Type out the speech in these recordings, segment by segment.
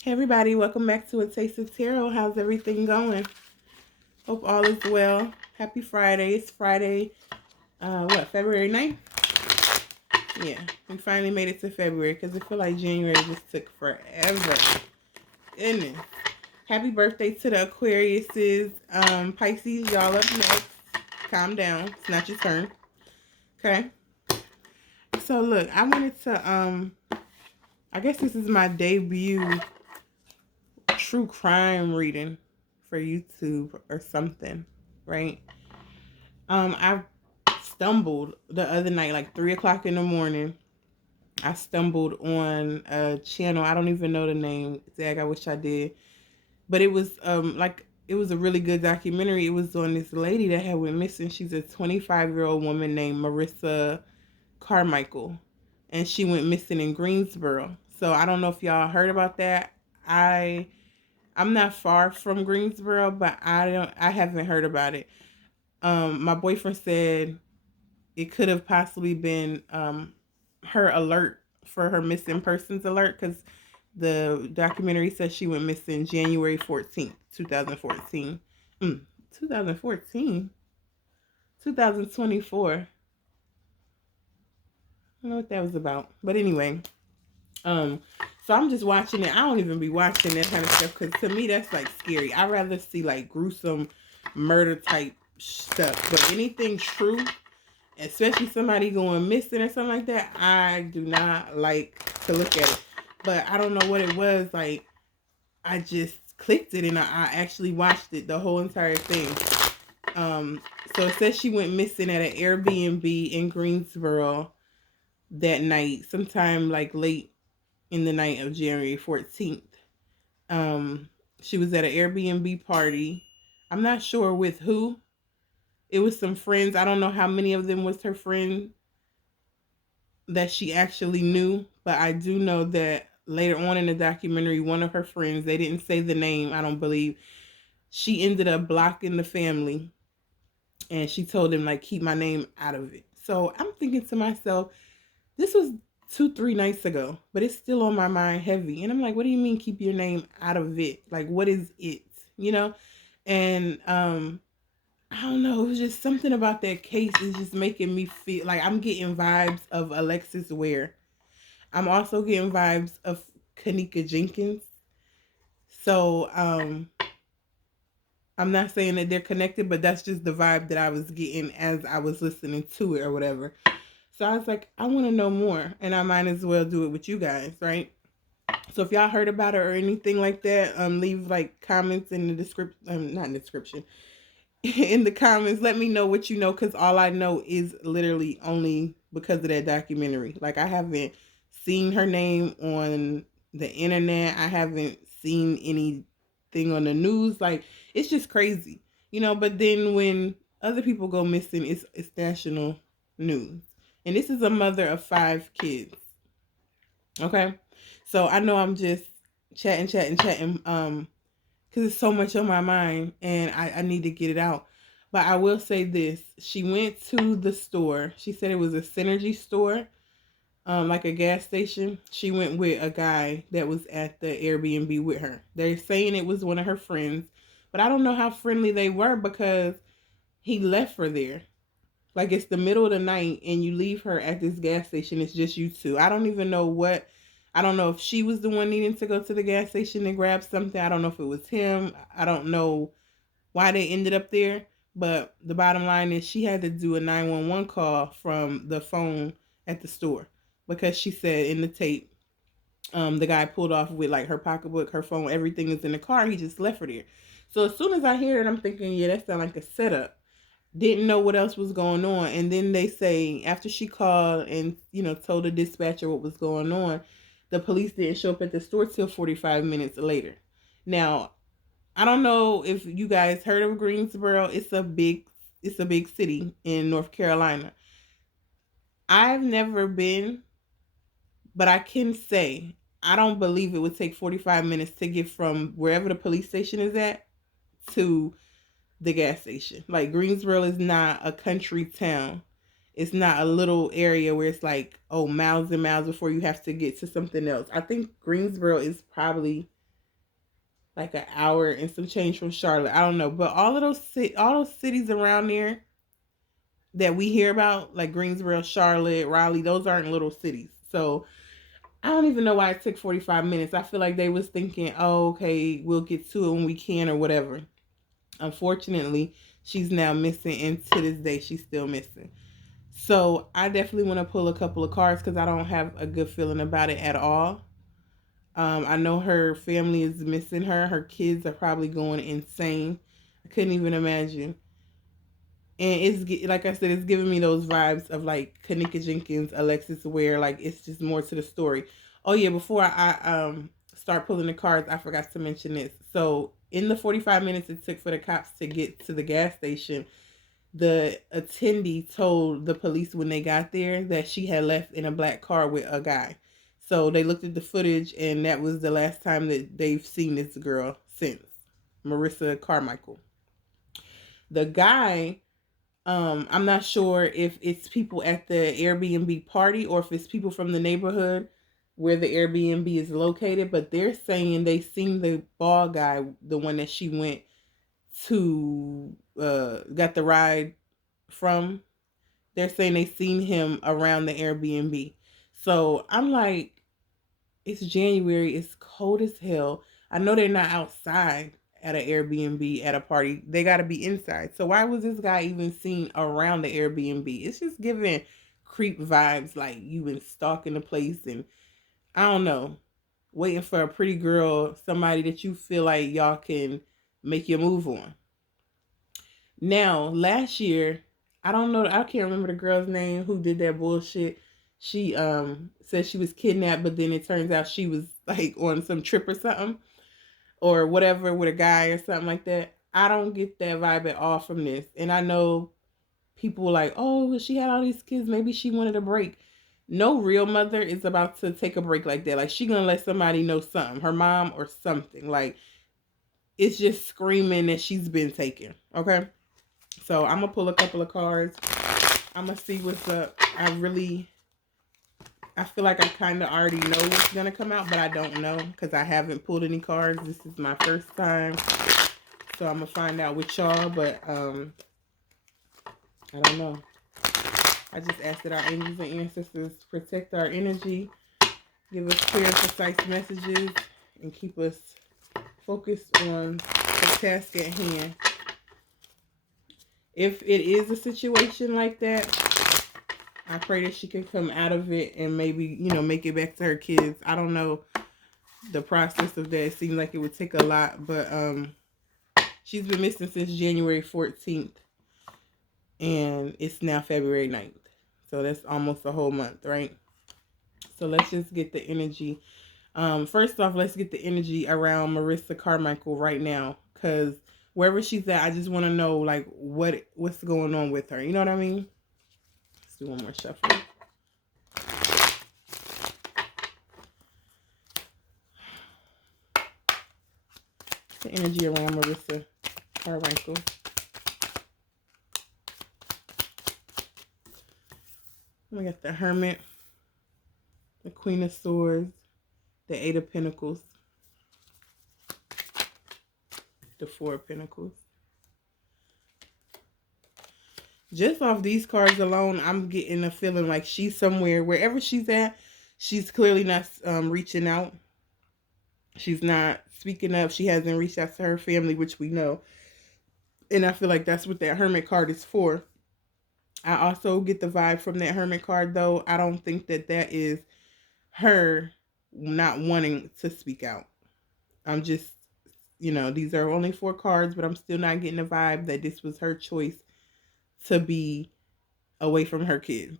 Hey everybody, welcome back to A Taste of Tarot. How's everything going? Hope all is well. Happy Friday. It's Friday, February 9th? Yeah, we finally made it to February because I feel like January just took forever. Goodness. Happy birthday to the Aquariuses. Pisces, y'all up next. Calm down. It's not your turn. Okay? So look, I wanted to I guess this is my debut true crime reading for YouTube or something, right? I stumbled the other night, like 3 o'clock in the morning. I stumbled on a channel. I don't even know the name. Zag, I wish I did. But it was it was a really good documentary. It was on this lady that had went missing. She's a 25-year-old woman named Marissa Carmichael, and she went missing in Greensboro. So I don't know if y'all heard about that. I I'm not far from Greensboro, but I haven't heard about it. My boyfriend said it could have possibly been her alert for her missing persons alert because the documentary says she went missing January 14th, 2014. 2014? 2024. I don't know what that was about. But anyway, um, so I'm just watching it. I don't even be watching that kind of stuff because to me that's like scary. I rather see like gruesome murder type stuff. But anything true, especially somebody going missing or something like that, I do not like to look at it. But I don't know what it was. Like, I just clicked it and I actually watched it, the whole entire thing. Um, so it says she went missing at an Airbnb in Greensboro that night, sometime like late in the night of January 14th. Um, she was at an Airbnb party. I'm not sure with who. It was some friends. I don't know how many of them was her friend that she actually knew, but I do know that later on in the documentary, one of her friends, they didn't say the name, I don't believe, she ended up blocking the family and she told them, like, keep my name out of it. So I'm thinking to myself, this was 2, 3 nights ago, but it's still on my mind heavy. And I'm like, what do you mean keep your name out of it? Like, what is it? You know? And I don't know. It was just something about that case is just making me feel like I'm getting vibes of Alexis Ware. I'm also getting vibes of Kanika Jenkins. So I'm not saying that they're connected, but that's just the vibe that I was getting as I was listening to it or whatever. So I was like, I want to know more, and I might as well do it with you guys, right? So if y'all heard about it or anything like that, leave like comments in the description, not in the description, in the comments. Let me know what you know, because all I know is literally only because of that documentary. Like I haven't seen her name on the internet. I haven't seen anything on the news. Like it's just crazy, you know. But then when other people go missing, it's national news. And this is a mother of 5 kids. Okay, so I know I'm just chatting, because it's so much on my mind and I need to get it out. But I will say this: she went to the store. She said it was a Synergy store, like a gas station. She went with a guy that was at the Airbnb with her. They're saying it was one of her friends, but I don't know how friendly they were because he left her there. Like it's the middle of the night and you leave her at this gas station. It's just you two. I don't even know what. I don't know if she was the one needing to go to the gas station and grab something. I don't know if it was him. I don't know why they ended up there. But the bottom line is she had to do a 911 call from the phone at the store because she said in the tape, the guy pulled off with like her pocketbook, her phone, everything is in the car. He just left her there. So as soon as I hear it, I'm thinking, yeah, that sounds like a setup. Didn't know what else was going on, and then they say after she called and told the dispatcher what was going on, the police didn't show up at the store till 45 minutes later. Now I don't know if you guys heard of Greensboro. It's a big city in North Carolina. I've never been, but I can say I don't believe it would take 45 minutes to get from wherever the police station is at to the gas station. Like Greensboro is not a country town. It's not a little area where it's like, oh, miles and miles before you have to get to something else. I think Greensboro is probably like an hour and some change from Charlotte. I don't know, but all those cities around there that we hear about, like Greensboro, Charlotte, Raleigh, those aren't little cities. So I don't even know why it took 45 minutes. I feel like they was thinking, oh, okay, we'll get to it when we can or whatever. Unfortunately, she's now missing, and to this day, she's still missing. So I definitely want to pull a couple of cards because I don't have a good feeling about it at all. I know her family is missing her. Her kids are probably going insane. I couldn't even imagine. And it's like I said, it's giving me those vibes of like Kanika Jenkins, Alexis Ware. Like it's just more to the story. Oh yeah, before I start pulling the cards, I forgot to mention this. So in the 45 minutes it took for the cops to get to the gas station, the attendee told the police when they got there that she had left in a black car with a guy. So they looked at the footage, and that was the last time that they've seen this girl since. Marissa Carmichael. The guy, I'm not sure if it's people at the Airbnb party or if it's people from the neighborhood where the Airbnb is located, but they're saying they seen the ball guy, the one that she went to, got the ride from. They're saying they seen him around the Airbnb. So I'm like, it's January, it's cold as hell. I know they're not outside at an Airbnb at a party. They got to be inside. So why was this guy even seen around the Airbnb? It's just giving creep vibes, like you've been stalking the place, and I don't know, waiting for a pretty girl, somebody that you feel like y'all can make your move on. Now, last year, I don't know, I can't remember the girl's name who did that bullshit. She said she was kidnapped, but then it turns out she was like on some trip or something or whatever with a guy or something like that. I don't get that vibe at all from this. And I know people were like, oh, well, she had all these kids, maybe she wanted a break. No real mother is about to take a break like that. Like she gonna let somebody know something, her mom or something. Like it's just screaming that she's been taken. Okay. So I'm gonna pull a couple of cards. I'm gonna see what's up. I feel like I kind of already know what's gonna come out, but I don't know because I haven't pulled any cards. This is my first time, so I'm gonna find out with y'all. But I don't know. I just ask that our angels and ancestors protect our energy, give us clear, precise messages, and keep us focused on the task at hand. If it is a situation like that, I pray that she can come out of it and maybe, make it back to her kids. I don't know the process of that. It seems like it would take a lot, but she's been missing since January 14th, and it's now February 9th. So that's almost a whole month, right? So let's just get the energy. First off, let's get the energy around Marissa Carmichael right now, because wherever she's at, I just want to know, like, what's going on with her. You know what I mean? Let's do one more shuffle. The energy around Marissa Carmichael. We got the Hermit, the Queen of Swords, the Eight of Pentacles, the Four of Pentacles. Just off these cards alone, I'm getting a feeling like she's somewhere, wherever she's at, she's clearly not reaching out. She's not speaking up. She hasn't reached out to her family, which we know. And I feel like that's what that Hermit card is for. I also get the vibe from that Hermit card, though. I don't think that is her not wanting to speak out. I'm just, these are only 4 cards, but I'm still not getting the vibe that this was her choice to be away from her kids.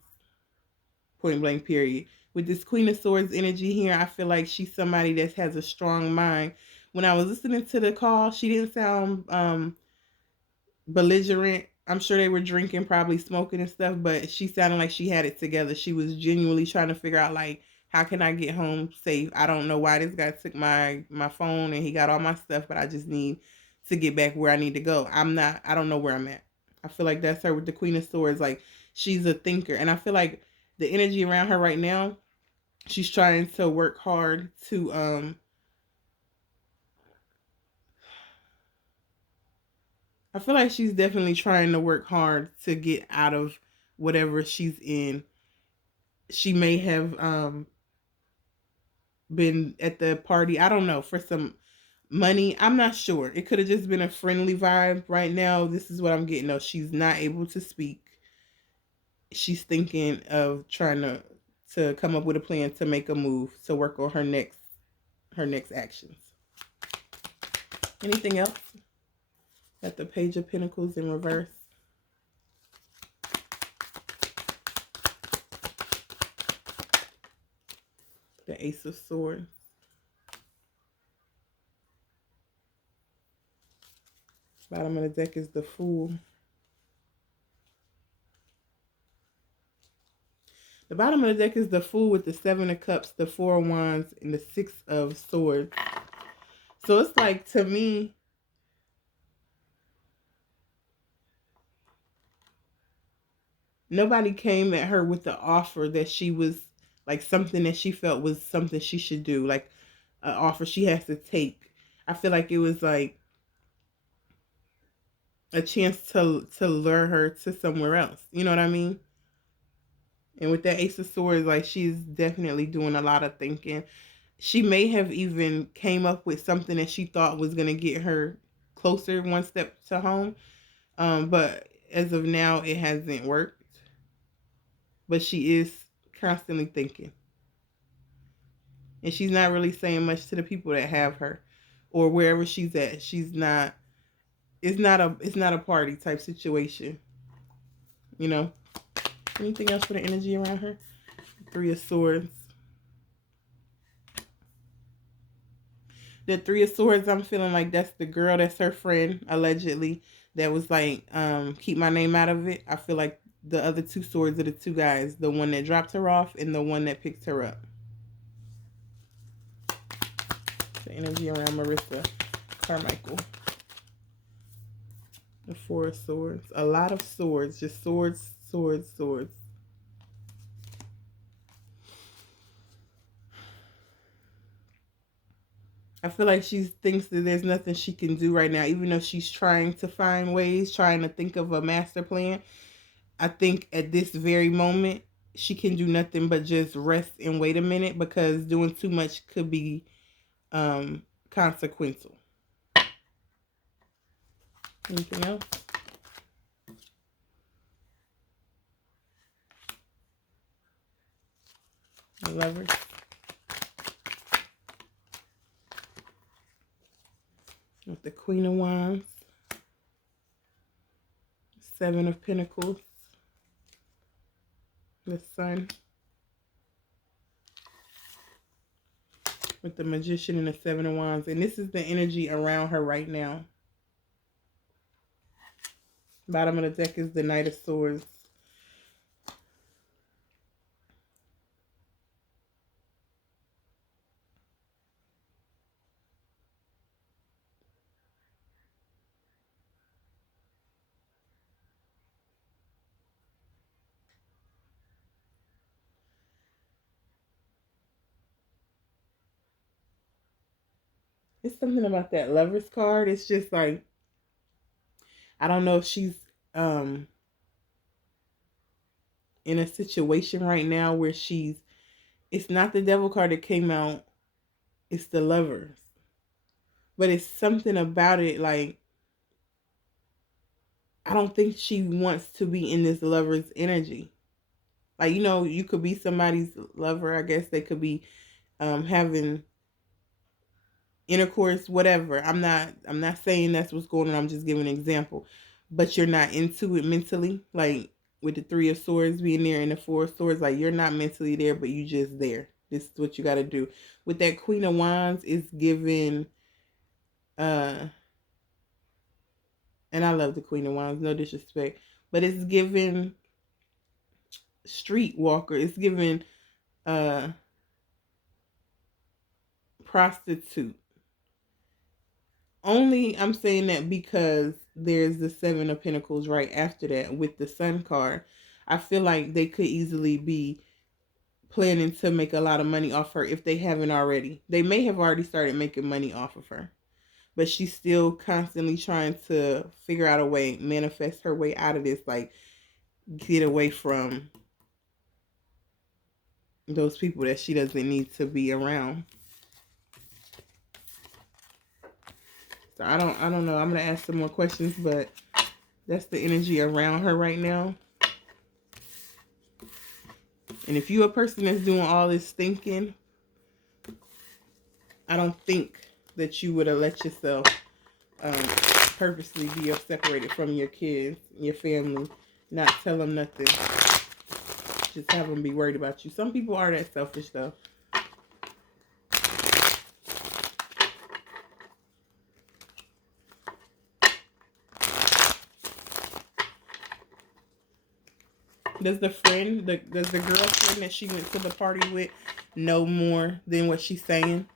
Point blank, period. With this Queen of Swords energy here, I feel like she's somebody that has a strong mind. When I was listening to the call, she didn't sound belligerent. I'm sure they were drinking, probably smoking and stuff, but she sounded like she had it together. She was genuinely trying to figure out, like, how can I get home safe? I don't know why this guy took my phone and he got all my stuff, but I just need to get back where I need to go. I don't know where I'm at. I feel like that's her with the Queen of Swords. Like, she's a thinker. And I feel like the energy around her right now, she's trying to work hard to I feel like she's definitely trying to work hard to get out of whatever she's in. She may have been at the party, I don't know, for some money. I'm not sure. It could have just been a friendly vibe. Right now, this is what I'm getting. No, she's not able to speak. She's thinking of trying to come up with a plan to make a move to work on her next actions. Anything else? Got the Page of Pentacles in reverse. The Ace of Swords. Bottom of the deck is the Fool. The bottom of the deck is the Fool with the Seven of Cups, the Four of Wands, and the Six of Swords. So it's like, to me, nobody came at her with the offer that she was, like, something that she felt was something she should do, like an offer she has to take. I feel like it was like a chance to lure her to somewhere else. You know what I mean? And with that Ace of Swords, like, she's definitely doing a lot of thinking. She may have even came up with something that she thought was going to get her closer one step to home. But as of now, it hasn't worked. But she is constantly thinking. And she's not really saying much to the people that have her or wherever she's at. She's not, it's not a party type situation. You know? Anything else for the energy around her? Three of Swords. The Three of Swords, I'm feeling like that's the girl, that's her friend, allegedly, that was like, keep my name out of it. I feel like the other two swords are the two guys, the one that dropped her off and the one that picked her up. The energy around Marissa Carmichael. The Four of Swords. A lot of swords. Just swords, swords, swords. I feel like she thinks that there's nothing she can do right now, even though she's trying to find ways, trying to think of a master plan. I think at this very moment, she can do nothing but just rest and wait a minute, because doing too much could be consequential. Anything else? The Lovers. With the Queen of Wands. Seven of Pentacles. The Sun. With the Magician and the Seven of Wands. And this is the energy around her right now. Bottom of the deck is the Knight of Swords. It's something about that Lovers card. It's just like, I don't know if she's in a situation right now where it's not the Devil card that came out, it's the Lovers. But it's something about it, like, I don't think she wants to be in this Lover's energy. Like, you could be somebody's lover. I guess they could be having intercourse, whatever. I'm not saying that's what's going on. I'm just giving an example. But you're not into it mentally, like with the Three of Swords being there and the Four of Swords, like, you're not mentally there, but you just there. This is what you got to do. With that Queen of Wands, is giving and I love the Queen of Wands, no disrespect, but it's giving streetwalker. It's giving prostitute. Only I'm saying that because there's the Seven of Pentacles right after that with the Sun card. I feel like they could easily be planning to make a lot of money off her if they haven't already. They may have already started making money off of her. but she's still constantly trying to figure out a way, manifest her way out of this, like get away from those people that she doesn't need to be around. So I don't know. I'm gonna ask some more questions, but that's the energy around her right now. And if you're a person that's doing all this thinking, I don't think that you would have let yourself purposely be separated from your kids, your family, not tell them nothing. Just have them be worried about you. Some people are that selfish, though. Does the girlfriend that she went to the party with know more than what she's saying?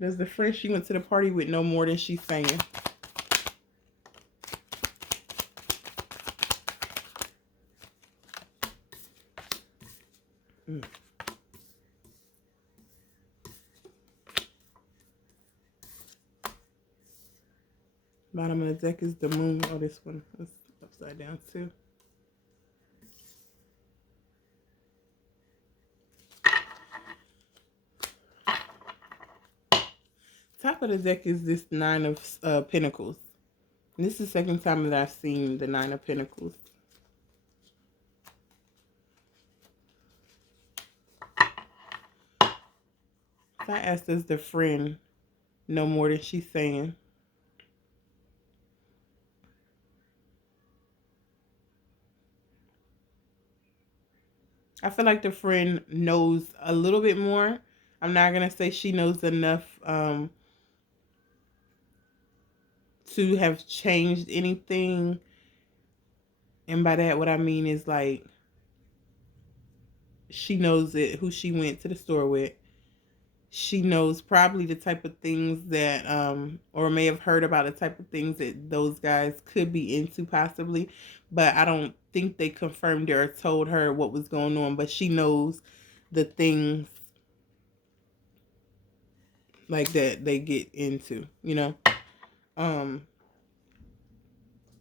Does the friend she went to the party with know more than she's saying? Bottom of the deck is the moon. Oh, this one is upside down too. Top of the deck is this Nine of Pentacles. And this is the second time that I've seen the Nine of Pentacles. So I asked, does the friend know more than she's saying? I feel like the friend knows a little bit more. I'm not going to say she knows enough to have changed anything. And by that, what I mean is like, she knows who she went to the store with. She knows probably the type of things that, or may have heard about the type of things that those guys could be into possibly. But I don't think they confirmed it or told her what was going on. But she knows the things like that they get into, you know.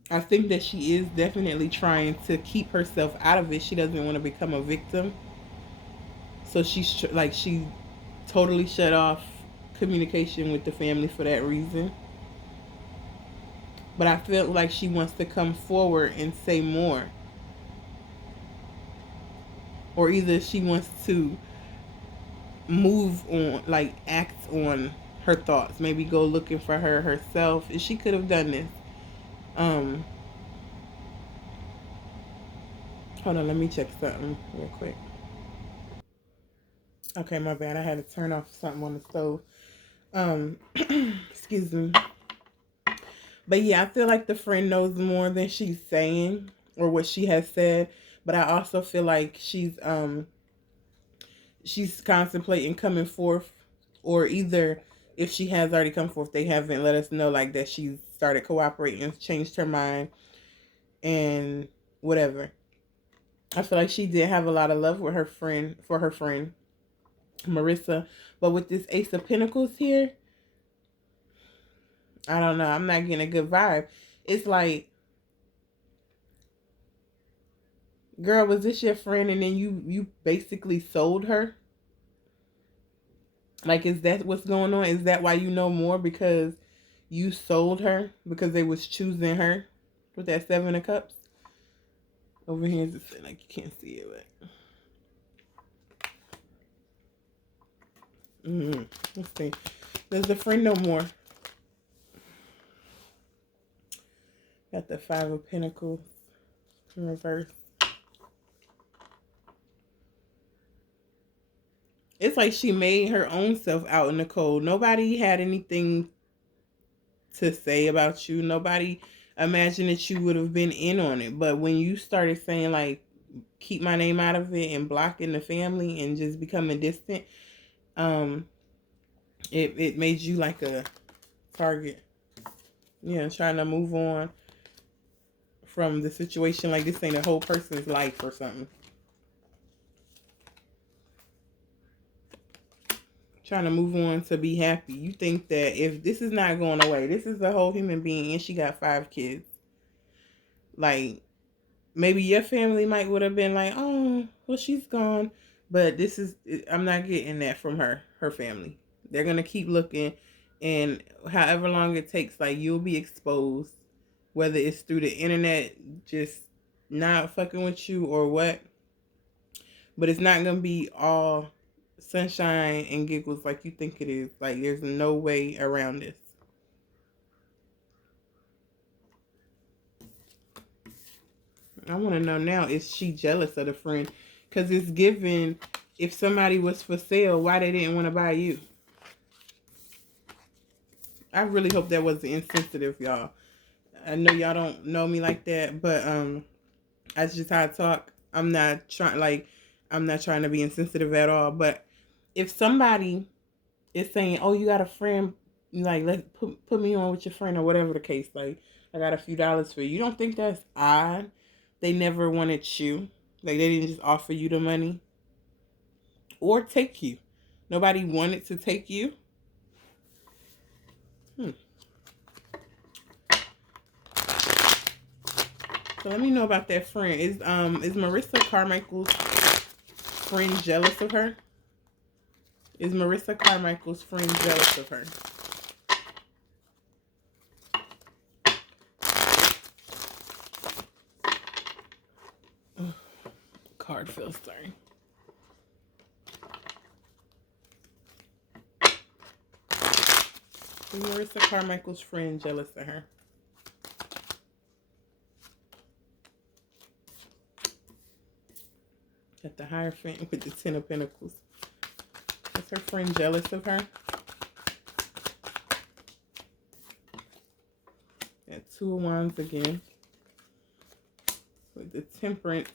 I think that she is definitely trying to keep herself out of it. She doesn't want to become a victim. So she's like, she totally shut off communication with the family for that reason. But I feel like she wants to come forward and say more. Or either she wants to move on, like act on her thoughts. Maybe go looking for her herself. She could have done this. Hold on, let me check something real quick. Okay, my bad. I had to turn off something on the stove. Excuse me. But yeah, I feel like the friend knows more than she's saying or what she has said. But I also feel like she's contemplating coming forth, or either if she has already come forth, they haven't let us know like that she's started cooperating, changed her mind, and whatever. I feel like she did have a lot of love with her friend, for her friend Marissa, but with this Ace of Pentacles here, I don't know. I'm not getting a good vibe. It's like, girl, was this your friend and then you basically sold her? Like, is that what's going on? Is that why you know more? Because you sold her? Because they was choosing her with that Seven of Cups? Over here is it like you can't see it, but let's see. Does the friend know more? Got the Five of Pentacles in reverse. It's like she made her own self out in the cold. Nobody had anything to say about you. Nobody imagined that you would have been in on it. But when you started saying like, keep my name out of it and blocking the family and just becoming distant, it made you like a target. Yeah, trying to move on from the situation. Like this ain't a whole person's life or something. trying to move on to be happy. You think that if this is not going away, this is a whole human being and she got 5 kids. Like, maybe your family might would have been like, oh, well, she's gone. But I'm not getting that from her family. They're going to keep looking. And however long it takes, like, you'll be exposed. Whether it's through the internet, just not fucking with you or what. But it's not going to be all sunshine and giggles like you think it is. Like, there's no way around this. I want to know now, is she jealous of the friend? Because it's given, if somebody was for sale, why they didn't want to buy you? I really hope that wasn't insensitive, y'all. I know y'all don't know me like that, but that's just how I talk. I'm not trying to be insensitive at all. But if somebody is saying, "Oh, you got a friend, like let's put me on with your friend," or whatever the case, like I got a few dollars for you. You don't think that's odd? They never wanted you. Like they didn't just offer you the money or take you. Nobody wanted to take you. So let me know about that friend. Is Marissa Carmichael's friend jealous of her? Is Marissa Carmichael's friend jealous of her? Oh, card fell, sorry. Is Marissa Carmichael's friend jealous of her? Got the Hierophant with the 10 of Pentacles. Is her friend jealous of her? Got 2 of Wands again. With the Temperance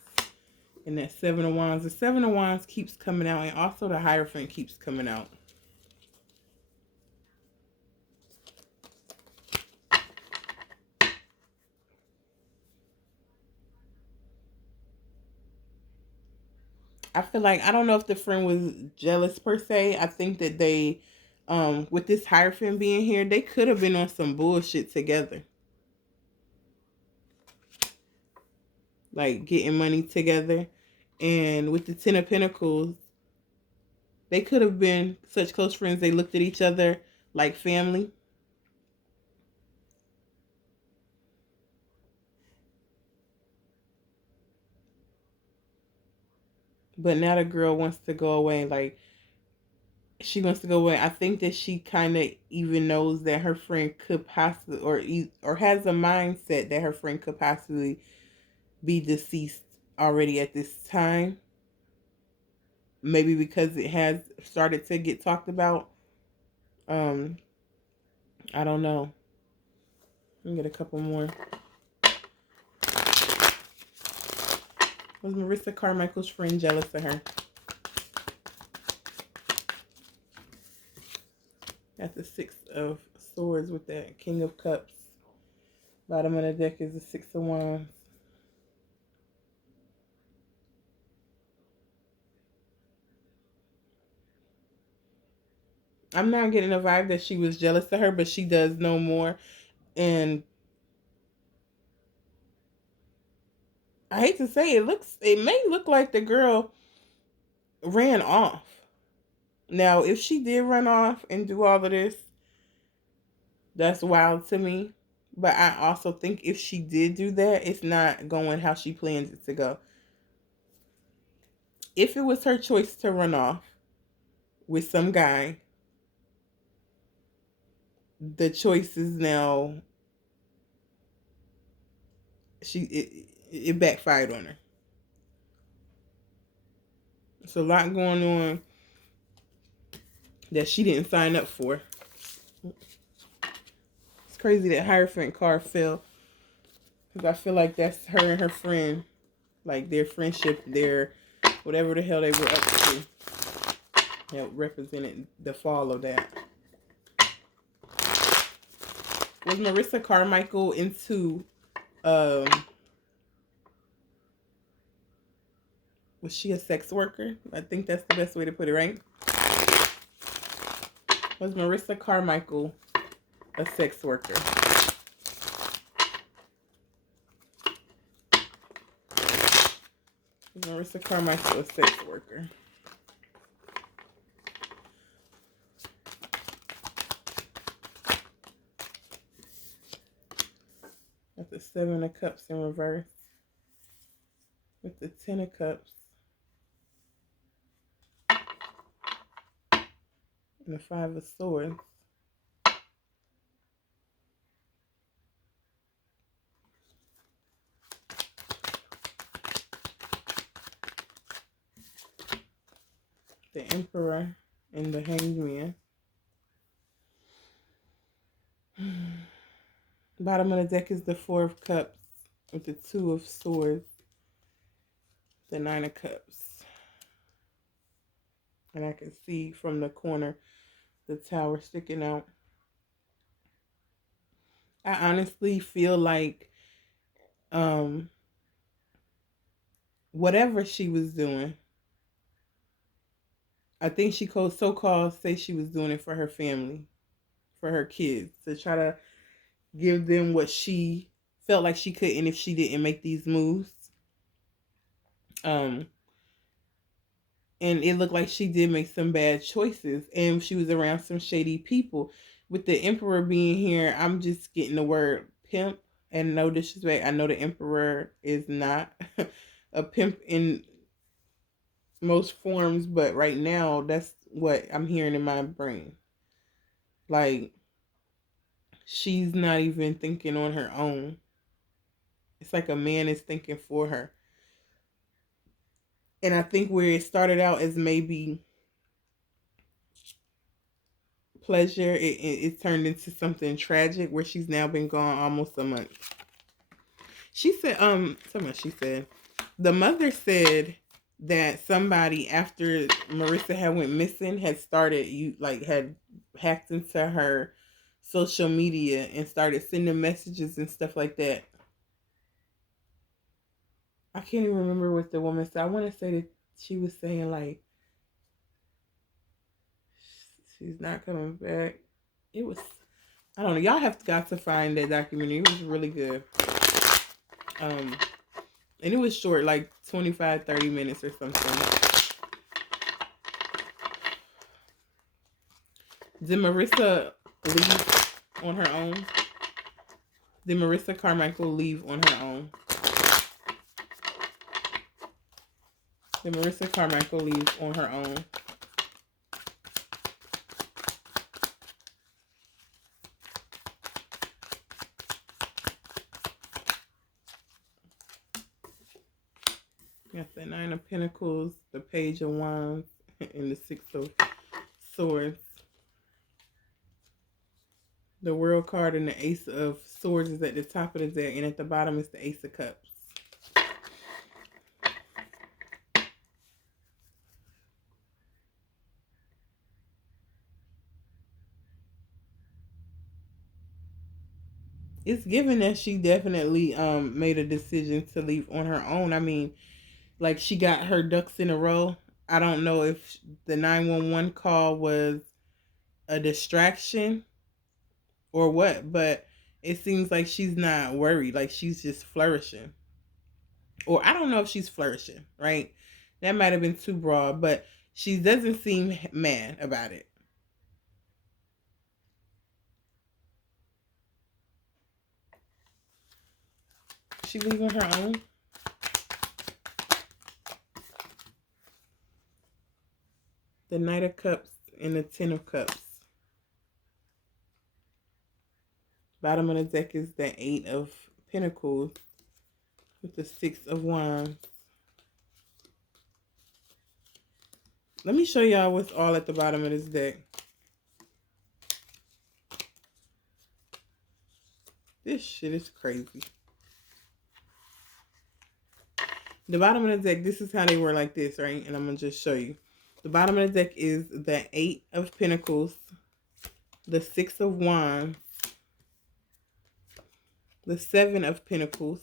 and that 7 of Wands. The 7 of Wands keeps coming out, and also the Hierophant keeps coming out. I feel like, I don't know if the friend was jealous per se. I think that they, with this Hierophant being here, they could have been on some bullshit together. Like getting money together. And with the 10 of Pentacles, they could have been such close friends. They looked at each other like family. But now the girl wants to go away. Like, she wants to go away. I think that she kind of even knows that her friend could possibly, or has a mindset that her friend could possibly be deceased already at this time. Maybe because it has started to get talked about. I don't know. Let me get a couple more. Was Marissa Carmichael's friend jealous of her? That's the 6 of Swords with that King of Cups. Bottom of the deck is the 6 of Wands. I'm not getting a vibe that she was jealous of her, but she does know more. And I hate to say it may look like the girl ran off. Now, if she did run off and do all of this, that's wild to me. But I also think if she did do that, it's not going how she plans it to go. If it was her choice to run off with some guy, the choice is now it backfired on her. It's a lot going on that she didn't sign up for. It's crazy that Hierophant card fell, because I feel like that's her and her friend, like their friendship, their whatever the hell they were up to, that represented the fall of that. Was Marissa Carmichael into was she a sex worker? I think that's the best way to put it, right? Was Marissa Carmichael a sex worker? Was Marissa Carmichael a sex worker? With the 7 of Cups in reverse. With the 10 of Cups. And the 5 of Swords. The Emperor and the Hanged Man. Bottom of the deck is the 4 of Cups with the 2 of Swords, the 9 of Cups. And I can see from the corner the Tower sticking out. I honestly feel like whatever she was doing, I think she so-called say she was doing it for her family, for her kids, to try to give them what she felt like she couldn't if she didn't make these moves. And it looked like she did make some bad choices, and she was around some shady people. With the Emperor being here, I'm just getting the word pimp, and no disrespect, I know the Emperor is not a pimp in most forms, but right now that's what I'm hearing in my brain. Like, she's not even thinking on her own. It's like a man is thinking for her. And I think where it started out as maybe pleasure, it turned into something tragic where she's now been gone almost a month. She said, she said, the mother said that somebody after Marissa had went missing had had hacked into her social media and started sending messages and stuff like that. I can't even remember what the woman said. I want to say that she was saying like she's not coming back. It was, I don't know. Y'all have got to find that documentary. It was really good. And it was short, like 25, 30 minutes or something. Did Marissa leave on her own? Did Marissa Carmichael leave on her own? Did Marissa Carmichael leave on her own? Got the 9 of Pentacles, the Page of Wands, and the 6 of Swords. The World card and the Ace of Swords is at the top of the deck, and at the bottom is the Ace of Cups. It's given that she definitely made a decision to leave on her own. I mean, like, she got her ducks in a row. I don't know if the 911 call was a distraction or what, but it seems like she's not worried. Like, she's just flourishing. Or I don't know if she's flourishing, right? That might have been too broad, but she doesn't seem mad about it. She leaving her own? The Knight of Cups and the 10 of Cups. Bottom of the deck is the 8 of Pentacles with the 6 of Wands. Let me show y'all what's all at the bottom of this deck. This shit is crazy. The bottom of the deck, this is how they were like this, right? And I'm going to just show you. The bottom of the deck is the 8 of Pentacles, the 6 of Wands, the 7 of Pentacles,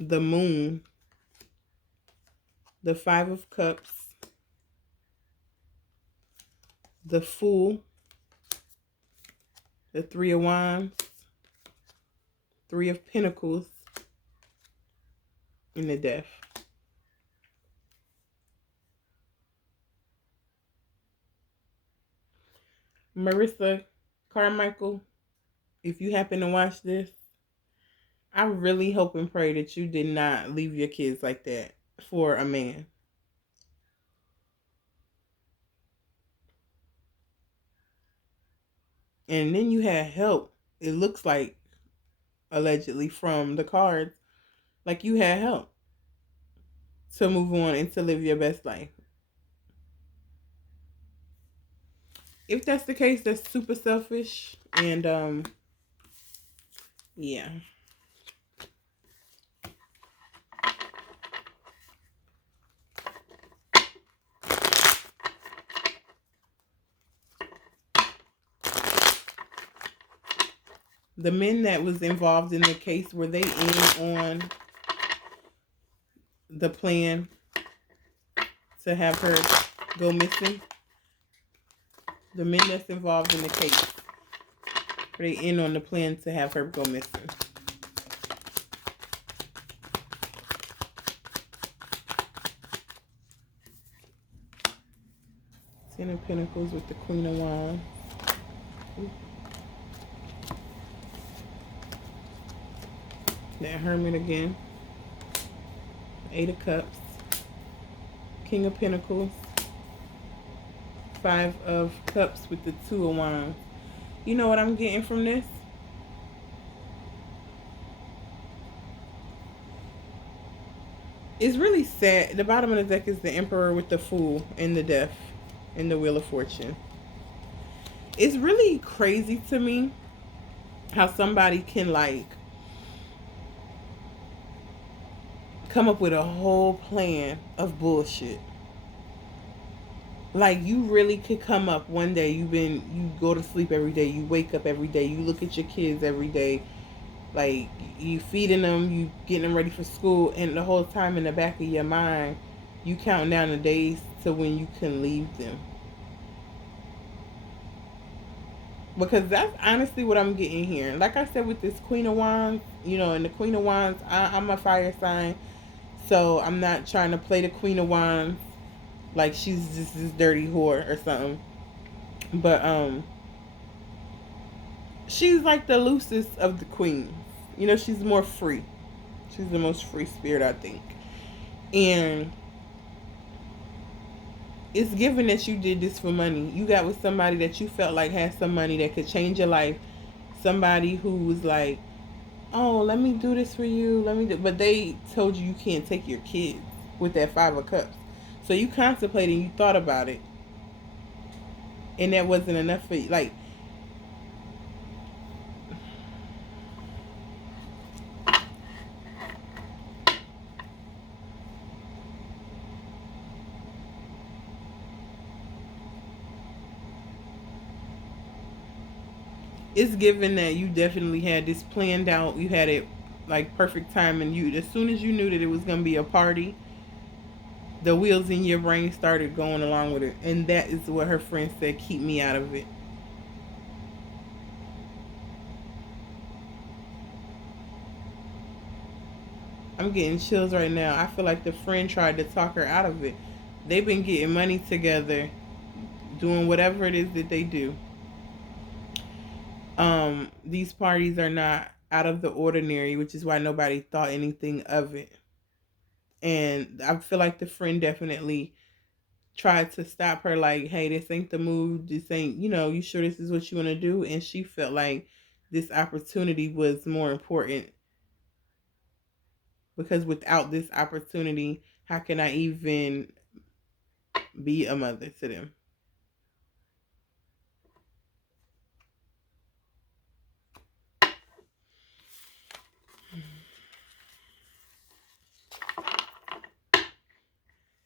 the Moon, the 5 of Cups, the Fool, the Three of Wands, Three of Pentacles, and the Death. Marissa Carmichael, if you happen to watch this, I really hope and pray that you did not leave your kids like that for a man. And then you had help. It looks like, allegedly, from the cards, like you had help to move on and to live your best life. If that's the case, that's super selfish. And yeah. The men that was involved in the case, were they in on the plan to have her go missing? The men that's involved in the case, are they in on the plan to have her go missing? Ten of Pentacles with the Queen of Wands. Ooh. That Hermit again. Eight of Cups. King of Pentacles. Five of Cups with the Two of Wands. You know what I'm getting from this? It's really sad. The bottom of the deck is the Emperor with the Fool and the Death and the Wheel of Fortune. It's really crazy to me how somebody can like come up with a whole plan of bullshit. Like, you really could come up one day, you go to sleep every day, you wake up every day, you look at your kids every day, like, you feeding them, you getting them ready for school, and the whole time in the back of your mind, you count down the days to when you can leave them. Because that's honestly what I'm getting here. Like I said, with this Queen of Wands, and the Queen of Wands, I'm a fire sign, so I'm not trying to play the Queen of Wands like she's just this dirty whore or something. But she's like the loosest of the queens. She's more free. She's the most free spirit, I think. And it's given that you did this for money. You got with somebody that you felt like had some money that could change your life. Somebody who was like, oh, let me do this for you. But they told you can't take your kids with that Five of Cups. So you contemplated and you thought about it. And that wasn't enough for you. Like, it's given that you definitely had this planned out. You had it like perfect time, and as soon as you knew that it was going to be a party, the wheels in your brain started going along with it. And that is what her friend said, keep me out of it. I'm getting chills right now. I feel like the friend tried to talk her out of it. They've been getting money together, doing whatever it is that they do. These parties are not out of the ordinary, which is why nobody thought anything of it. And I feel like the friend definitely tried to stop her, like, hey, this ain't the move. This ain't, you sure this is what you want to do? And she felt like this opportunity was more important. Because without this opportunity, how can I even be a mother to them?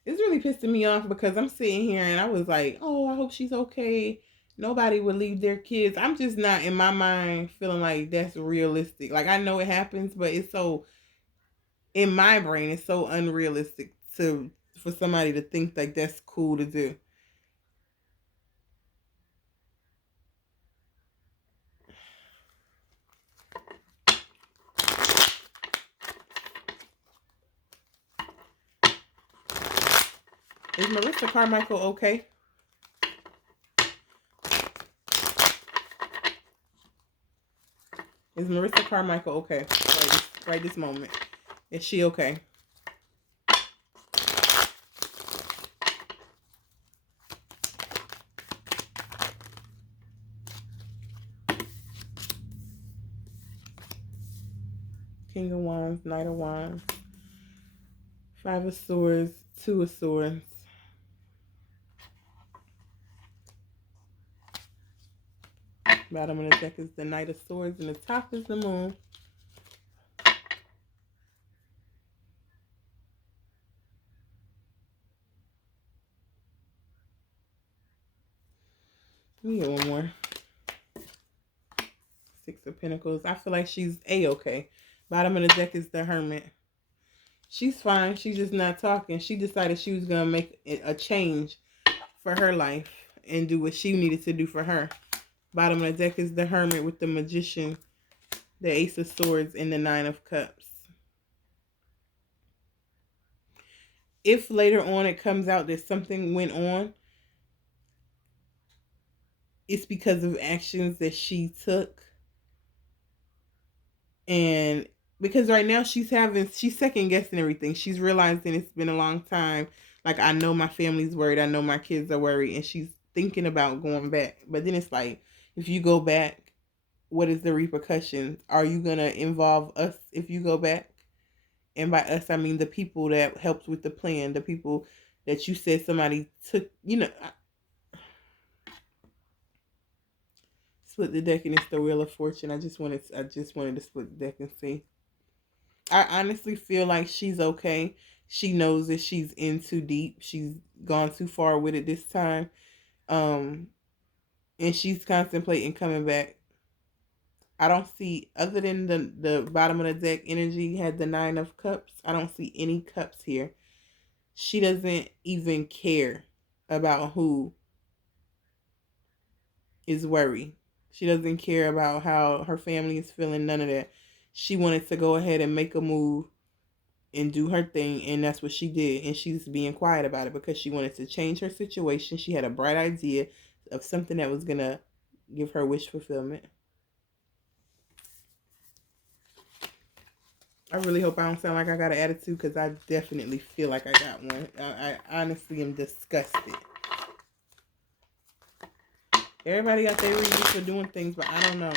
It's really pissing me off because I'm sitting here and I was like, oh, I hope she's okay. Nobody would leave their kids. I'm just not, in my mind, feeling like that's realistic. Like, I know it happens, but it's so, in my brain, it's so unrealistic for somebody to think like that's cool to do. Is Marissa Carmichael okay? Is Marissa Carmichael okay? Right this moment. Is she okay? King of Wands, Knight of Wands, Five of Swords, Two of Swords. Bottom of the deck is the Knight of Swords, and the top is the Moon. Let me get one more. Six of Pentacles. I feel like she's A-okay. Bottom of the deck is the Hermit. She's fine. She's just not talking. She decided she was going to make a change for her life and do what she needed to do for her. Bottom of the deck is the Hermit with the Magician, the Ace of Swords, and the Nine of Cups. If later on it comes out that something went on, it's because of actions that she took. And because right now she's second guessing everything. She's realizing it's been a long time. Like, I know my family's worried. I know my kids are worried. And she's thinking about going back. But then it's like, if you go back, what is the repercussions? Are you going to involve us if you go back? And by us, I mean the people that helped with the plan. The people that you said somebody took, split the deck, and it's the Wheel of Fortune. I just wanted to split the deck and see. I honestly feel like she's okay. She knows that she's in too deep. She's gone too far with it this time. And she's contemplating coming back. I don't see, other than the bottom of the deck energy had the Nine of Cups, I don't see any cups here. She doesn't even care about who is worried. She doesn't care about how her family is feeling, none of that. She wanted to go ahead and make a move and do her thing, and that's what she did. And she's being quiet about it because she wanted to change her situation. She had a bright idea of something that was going to give her wish fulfillment. I really hope I don't sound like I got an attitude, because I definitely feel like I got one. I honestly am disgusted. Everybody got their reasons for doing things, but I don't know.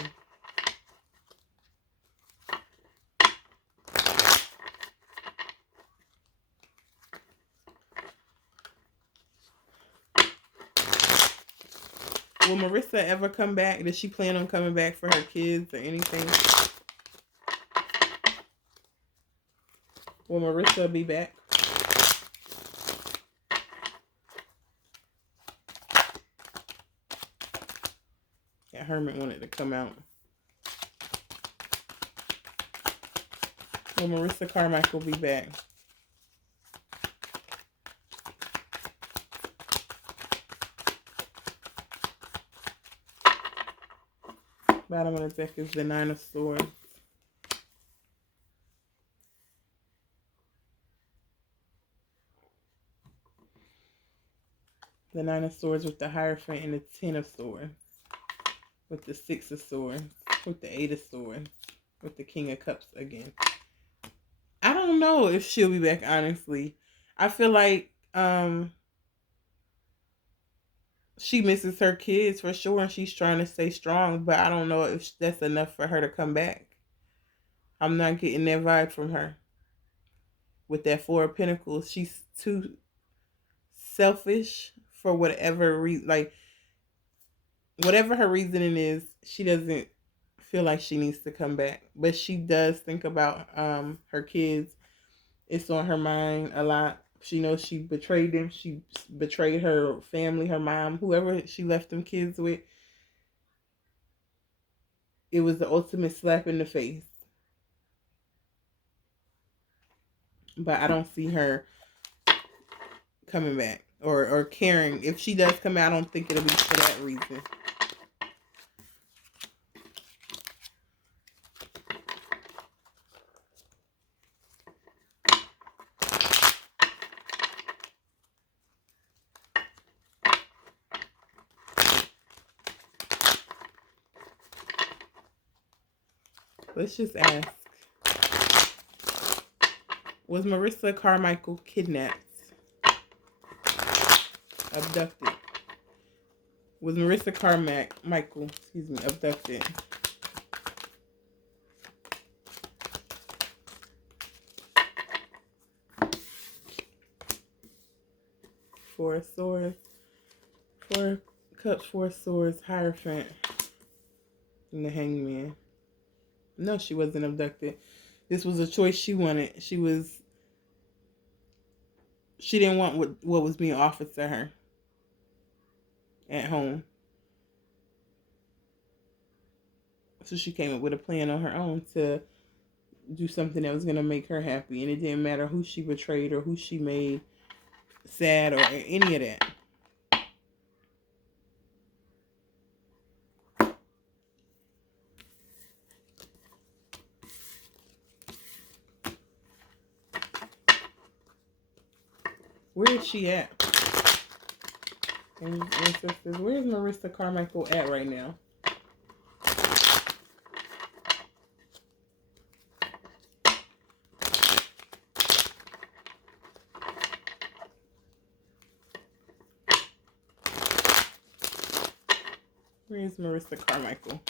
Will Marissa ever come back? Does she plan on coming back for her kids or anything? Will Marissa be back? Yeah, Hermit wanted to come out. Will Marissa Carmichael be back? Bottom of the deck is the Nine of Swords. The Nine of Swords with the Hierophant, and the Ten of Swords. With the Six of Swords. With the Eight of Swords. With the King of Cups again. I don't know if she'll be back, honestly. I feel like she misses her kids for sure, and she's trying to stay strong, but I don't know if that's enough for her to come back. I'm not getting that vibe from her. With that Four of Pentacles, she's too selfish for whatever reason. Like, whatever her reasoning is, she doesn't feel like she needs to come back. But she does think about her kids. It's on her mind a lot. She knows she betrayed them. She betrayed her family, her mom, whoever she left them kids with. It was the ultimate slap in the face. But I don't see her coming back or caring. If she does come out, I don't think it'll be for that reason. Let's just ask. Was Marissa Carmichael kidnapped? Abducted? Was Marissa Carmichael, abducted? Four of Swords. 4 Cups, 4 Swords, Hierophant, and the Hangman. No, she wasn't abducted. This was a choice she wanted. She didn't want what was being offered to her at home. So she came up with a plan on her own to do something that was going to make her happy. And it didn't matter who she betrayed or who she made sad or any of that. Where is she at? Ancestors, where's Marissa Carmichael at right now? Where's Marissa Carmichael?